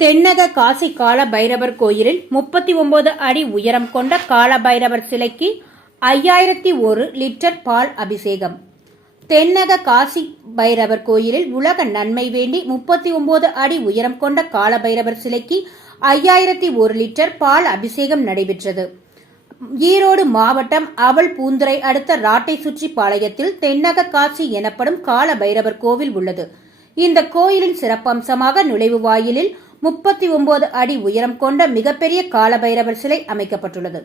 தென்னக காசி கால பைரவர் கோயிலில் முப்பத்தி ஒன்பது அடி உயரம் கொண்ட கால பைரவர் சிலைக்கு ஐயாயிரத்தி ஒரு லிட்டர் பால் அபிஷேகம். தென்னக காசி பைரவர் கோயிலில் உலக நன்மை வேண்டி முப்பத்தி ஒன்பது அடி உயரம் கொண்ட கால பைரவர் சிலைக்கு ஐயாயிரத்தி ஒரு லிட்டர் பால் அபிஷேகம் நடைபெற்றது. ஈரோடு மாவட்டம் அவள் பூந்துரை அடுத்த ராட்டை சுற்றி பாளையத்தில் தென்னக காசி எனப்படும் கால பைரவர் கோவில் உள்ளது. இந்த கோயிலின் சிறப்பம்சமாக நுழைவு வாயிலில் முப்பத்தி ஒன்பது அடி உயரம் கொண்ட மிகப்பெரிய கால பைரவர் சிலை அமைக்கப்பட்டுள்ளது.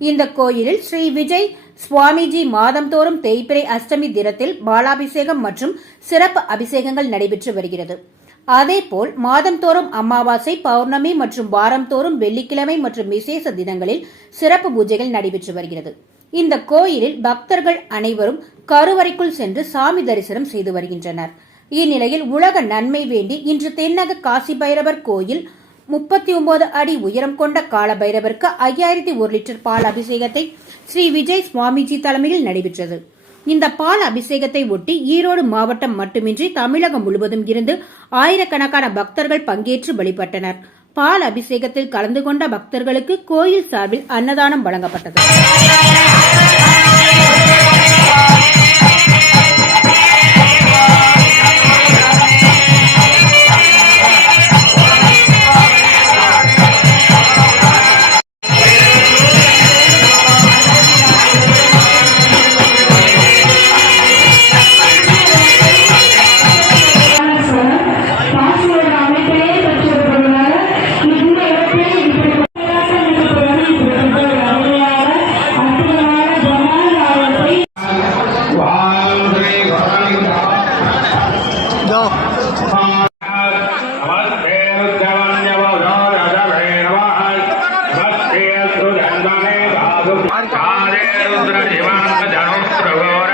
இந்த கோயிலில் ஸ்ரீ விஜய் சுவாமிஜி மாதந்தோறும் தேய்பிரை அஷ்டமி தினத்தில் பாலாபிஷேகம் மற்றும் சிறப்பு அபிஷேகங்கள் நடைபெற்று வருகிறது. அதேபோல் மாதந்தோறும் அமாவாசை பௌர்ணமி மற்றும் வாரந்தோறும் வெள்ளிக்கிழமை மற்றும் விசேஷ தினங்களில் சிறப்பு பூஜைகள் நடைபெற்று வருகிறது. இந்த கோயிலில் பக்தர்கள் அனைவரும் கருவறைக்குள் சென்று சாமி தரிசனம் செய்து வருகின்றனர். இந்நிலையில் உலக நன்மை வேண்டி இன்று தென்னக காசி பைரவர் கோயில் முப்பத்தி ஒன்பது அடி உயரம் கொண்ட கால பைரவருக்கு ஐயாயிரத்தி ஒரு லிட்டர் பால் அபிஷேகத்தை ஸ்ரீ விஜய் சுவாமிஜி தலைமையில் நடைபெற்றது. இந்த பால் அபிஷேகத்தை ஒட்டி ஈரோடு மாவட்டம் மட்டுமின்றி தமிழகம் முழுவதும் இருந்து ஆயிரக்கணக்கான பக்தர்கள் பங்கேற்று வழிபட்டனர். பால் அபிஷேகத்தில் கலந்து கொண்ட பக்தர்களுக்கு கோயில் சார்பில் அன்னதானம் வழங்கப்பட்டது. కాళేరుద్ర దివాంగ ధనుష్ప్రభోర